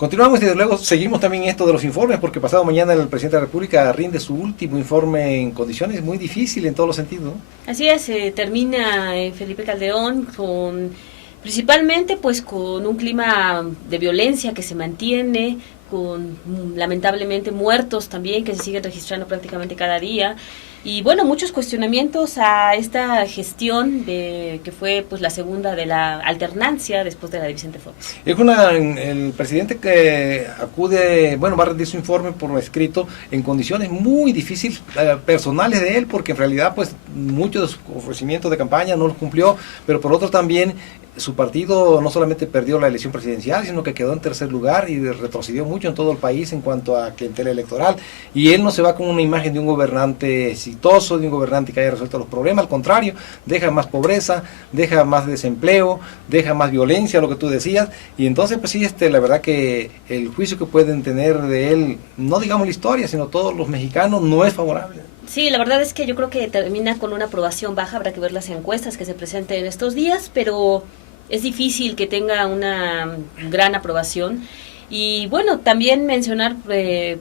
Continuamos y desde luego seguimos también esto de los informes, porque pasado mañana el presidente de la República rinde su último informe en condiciones muy difíciles en todos los sentidos, ¿no? Así es, termina Felipe Calderón principalmente pues con un clima de violencia que se mantiene, con lamentablemente muertos también que se siguen registrando prácticamente cada día. Y bueno, muchos cuestionamientos a esta gestión que fue pues la segunda de la alternancia después de la de Vicente Fox. El presidente que acude, bueno, va a rendir su informe por escrito en condiciones muy difíciles, personales de él, porque en realidad pues muchos de sus ofrecimientos de campaña no los cumplió, pero por otro también su partido no solamente perdió la elección presidencial, sino que quedó en tercer lugar y retrocedió mucho en todo el país en cuanto a clientela electoral. Y él no se va con una imagen de un gobernante exitoso, de un gobernante que haya resuelto los problemas, al contrario, deja más pobreza, deja más desempleo, deja más violencia, lo que tú decías. Y entonces, pues sí, la verdad que el juicio que pueden tener de él, no digamos la historia, sino todos los mexicanos, no es favorable. Sí, la verdad es que yo creo que termina con una aprobación baja, habrá que ver las encuestas que se presenten en estos días, pero es difícil que tenga una gran aprobación. Y bueno, también mencionar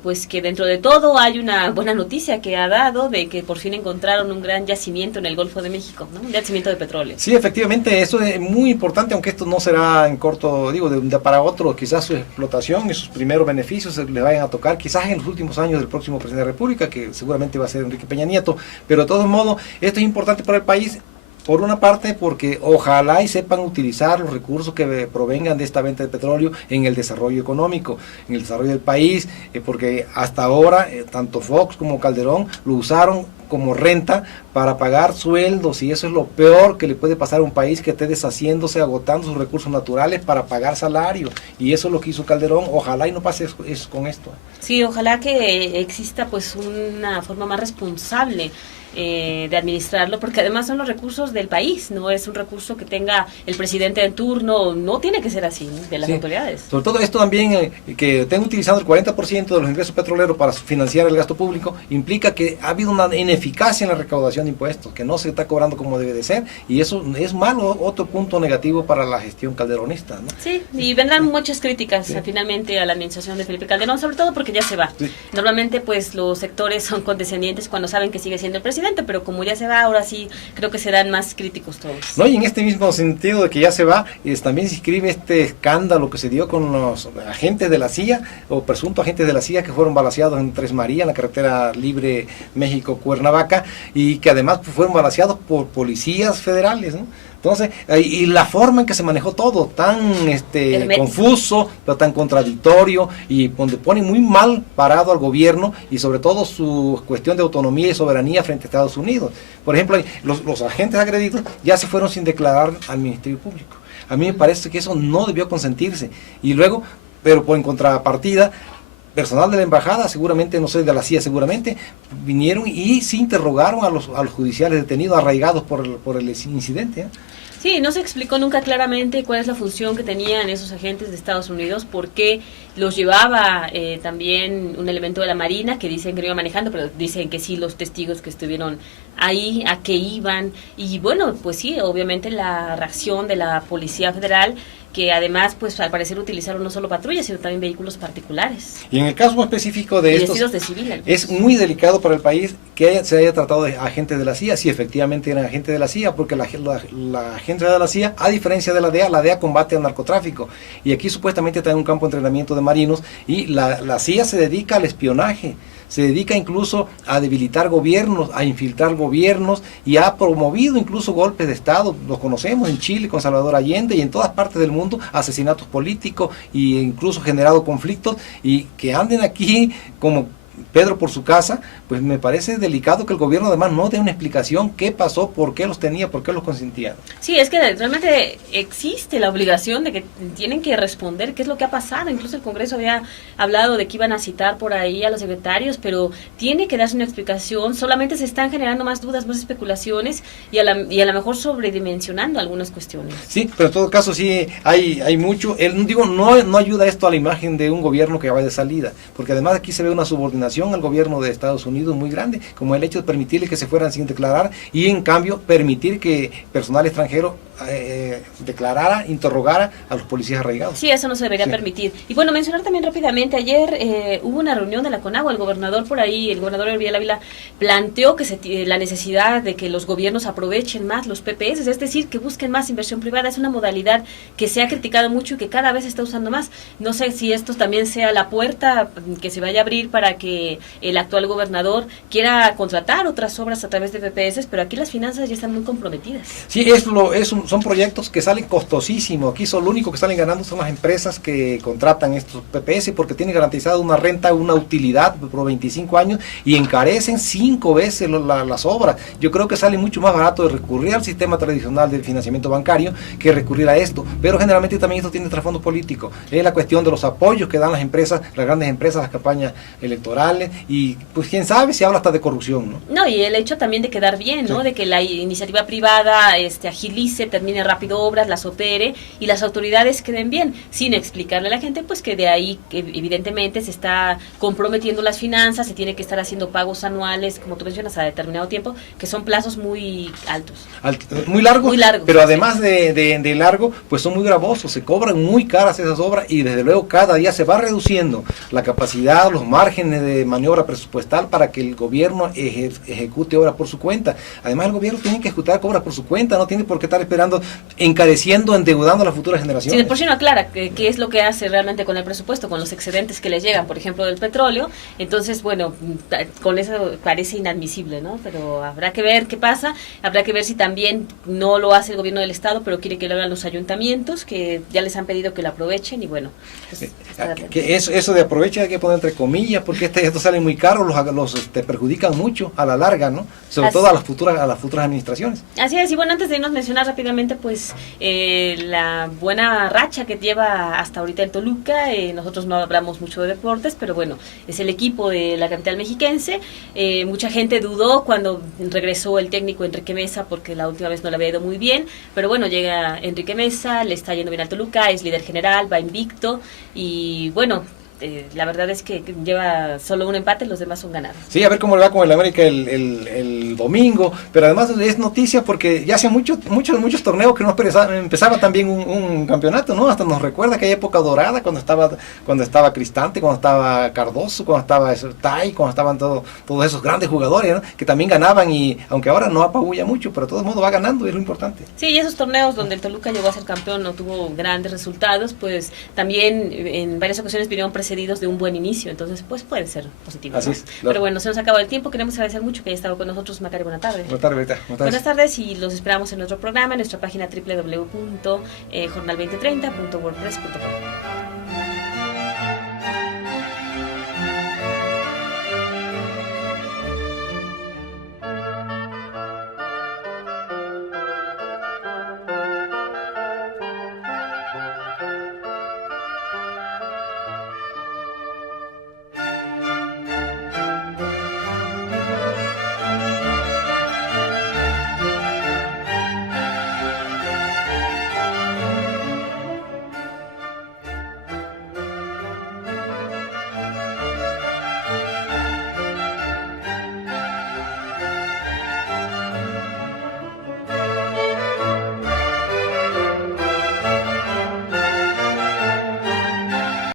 pues que dentro de todo hay una buena noticia que ha dado de que por fin encontraron un gran yacimiento en el Golfo de México, ¿no? Un yacimiento de petróleo. Sí, efectivamente, eso es muy importante, aunque esto no será en corto, digo, de un día para otro, quizás su explotación y sus primeros beneficios le vayan a tocar, quizás en los últimos años del próximo presidente de la República, que seguramente va a ser Enrique Peña Nieto, pero de todos modos, esto es importante para el país. Por una parte, porque ojalá y sepan utilizar los recursos que provengan de esta venta de petróleo en el desarrollo económico, en el desarrollo del país, porque hasta ahora, tanto Fox como Calderón lo usaron como renta para pagar sueldos, y eso es lo peor que le puede pasar a un país, que esté deshaciéndose, agotando sus recursos naturales para pagar salario, y eso es lo que hizo Calderón. Ojalá y no pase eso con esto. Sí, ojalá que exista pues una forma más responsable de administrarlo, porque además son los recursos del país, no es un recurso que tenga el presidente en turno, no tiene que ser así, ¿no? De las autoridades. Sobre todo esto también, que estén utilizando el 40% de los ingresos petroleros para financiar el gasto público, implica que ha habido una ineficacia en la recaudación de impuestos, que no se está cobrando como debe de ser, y eso es malo, otro punto negativo para la gestión calderonista, ¿no? Sí, y vendrán muchas críticas finalmente a la administración de Felipe Calderón, sobre todo porque ya se va. Sí. Normalmente pues los sectores son condescendientes cuando saben que sigue siendo el presidente, pero como ya se va, ahora sí creo que serán más críticos todos. No, y en este mismo sentido de que ya se va, también se escribe este escándalo que se dio con los agentes de la CIA, o presuntos agentes de la CIA, que fueron balaceados en Tres Marías, en la carretera libre México-Cuernavaca, y que además fueron balaceados por policías federales, ¿no? Entonces, y la forma en que se manejó todo, tan confuso, pero tan contradictorio, y donde pone muy mal parado al gobierno, y sobre todo su cuestión de autonomía y soberanía frente a Estados Unidos. Por ejemplo, los agentes agredidos ya se fueron sin declarar al Ministerio Público. A mí me parece que eso no debió consentirse. Y luego, pero por en contrapartida, personal de la embajada, seguramente, no sé, de la CIA seguramente, vinieron y se interrogaron a los judiciales detenidos, arraigados por el incidente, ¿eh? Sí, no se explicó nunca claramente cuál es la función que tenían esos agentes de Estados Unidos, por qué los llevaba también un elemento de la Marina, que dicen que no iba manejando, pero dicen que sí los testigos que estuvieron ahí, a qué iban, y bueno, pues sí, obviamente la reacción de la Policía Federal, que además, pues al parecer utilizaron no solo patrullas, sino también vehículos particulares. Y en el caso específico de estos, de civil, es muy delicado para el país que se haya tratado de agentes de la CIA, si efectivamente eran agentes de la CIA, porque la agencia de la CIA, a diferencia de la DEA combate al narcotráfico, y aquí supuestamente está en un campo de entrenamiento de marinos, y la CIA se dedica al espionaje, se dedica incluso a debilitar gobiernos, a infiltrar gobiernos, y ha promovido incluso golpes de Estado. Los conocemos en Chile con Salvador Allende y en todas partes del mundo, asesinatos políticos, e incluso generado conflictos, y que anden aquí como Pedro por su casa, pues me parece delicado que el gobierno además no dé una explicación qué pasó, por qué los tenía, por qué los consentía. Sí, es que realmente existe la obligación de que tienen que responder qué es lo que ha pasado. Incluso el Congreso había hablado de que iban a citar por ahí a los secretarios, pero tiene que darse una explicación. Solamente se están generando más dudas, más especulaciones, y a lo mejor sobredimensionando algunas cuestiones. Sí, pero en todo caso sí hay mucho. No ayuda esto a la imagen de un gobierno que va de salida, porque además aquí se ve una subordinación al gobierno de Estados Unidos muy grande, como el hecho de permitirle que se fueran sin declarar, y en cambio permitir que personal extranjero declarara, interrogara a los policías arraigados. Sí, eso no se debería permitir. Y bueno, mencionar también rápidamente, ayer hubo una reunión de la CONAGUA, el gobernador por ahí, el gobernador Elvira Ávila, planteó que la necesidad de que los gobiernos aprovechen más los PPS, es decir, que busquen más inversión privada. Es una modalidad que se ha criticado mucho y que cada vez se está usando más. No sé si esto también sea la puerta que se vaya a abrir para que el actual gobernador quiera contratar otras obras a través de PPS, pero aquí las finanzas ya están muy comprometidas. Sí, son proyectos que salen costosísimos. Aquí lo único que salen ganando son las empresas que contratan estos PPS porque tienen garantizada una renta, una utilidad por 25 años y encarecen 5 veces las obras. Yo creo que sale mucho más barato de recurrir al sistema tradicional del financiamiento bancario que recurrir a esto. Pero generalmente también esto tiene trasfondo político. Es la cuestión de los apoyos que dan las empresas, las grandes empresas, las campañas electorales y pues quién sabe si habla hasta de corrupción, ¿no? No, y el hecho también de quedar bien, ¿no? Sí. De que la iniciativa privada agilice, termine rápido obras, las opere y las autoridades queden bien, sin explicarle a la gente pues que de ahí que evidentemente se está comprometiendo las finanzas, se tiene que estar haciendo pagos anuales, como tú mencionas, a determinado tiempo, que son plazos muy altos. Muy largos, pero sí. Además de largo, pues son muy gravosos, se cobran muy caras esas obras y desde luego cada día se va reduciendo la capacidad, los márgenes de maniobra presupuestal para que el gobierno ejecute obras por su cuenta. Además el gobierno tiene que ejecutar obras por su cuenta, no tiene por qué estar esperando, encareciendo, endeudando a las futuras generaciones. Sí, de por sí no aclara qué es lo que hace realmente con el presupuesto, con los excedentes que les llegan, por ejemplo, del petróleo. Entonces, bueno, con eso parece inadmisible, ¿no? Pero habrá que ver qué pasa, habrá que ver si también no lo hace el gobierno del estado, pero quiere que lo hagan los ayuntamientos, que ya les han pedido que lo aprovechen y bueno. Pues, que eso de aprovechen hay que poner entre comillas, porque esto sale muy caro, los perjudican mucho a la larga, ¿no? Sobre todo a las futuras administraciones. Así es, y bueno, antes de irnos mencionar rápidamente pues la buena racha que lleva hasta ahorita el Toluca. Nosotros no hablamos mucho de deportes, pero bueno, es el equipo de la capital mexiquense. Mucha gente dudó cuando regresó el técnico Enrique Mesa, porque la última vez no le había ido muy bien, pero bueno, llega Enrique Mesa, le está yendo bien al Toluca, es líder general, va invicto y bueno, la verdad es que lleva solo un empate, los demás son ganados. Sí, a ver cómo le va con el América el domingo, pero además es noticia porque ya hace muchos torneos que no empezaba también un campeonato, ¿no? Hasta nos recuerda aquella época dorada cuando estaba Cristante, cuando estaba Cardoso, cuando estaba Tai, cuando estaban todos esos grandes jugadores, ¿no? Que también ganaban y aunque ahora no apabulla mucho, pero de todos modos va ganando y es lo importante. Sí, y esos torneos donde el Toluca llegó a ser campeón, no tuvo grandes resultados, pues también en varias ocasiones vinieron precedidos de un buen inicio, entonces pues puede ser positivo, ¿no? Así es, claro. Pero bueno, se nos ha acabado el tiempo, queremos agradecer mucho que haya estado con nosotros, Macario, buena tarde. Buenas tardes, Berta. Buenas tardes y los esperamos en nuestro programa, en nuestra página www.jornal2030.wordpress.com.